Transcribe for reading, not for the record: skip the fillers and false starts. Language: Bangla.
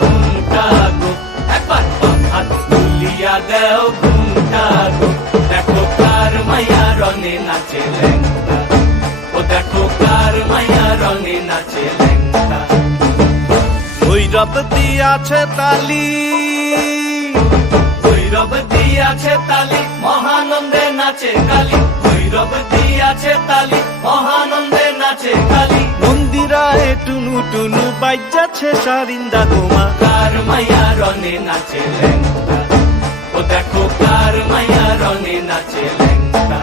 ঘুমটা গো, একবার হাত তুলিয়া দেও ঘুমটা গো। দেখো কার মাইয়া রনে নাচে ল্যাংটা, ও দেখো কার মাইয়া রনে নাচে ল্যাংটা। ভৈরব দিয়াছে তালি, ভৈরব দিয়াছে তালি, মহানন্দে নাচে কালী। ভৈরব দিয়াছে তালি, মহানন্দে নাচে কালী। মন্দিরায় টুনু টুনু বাইজাছে সারিন্দা গোমা। কার মাইয়া রনে নাচে ল্যাংটা, ও দেখো কার মাইয়া রনে নাচে ল্যাংটা।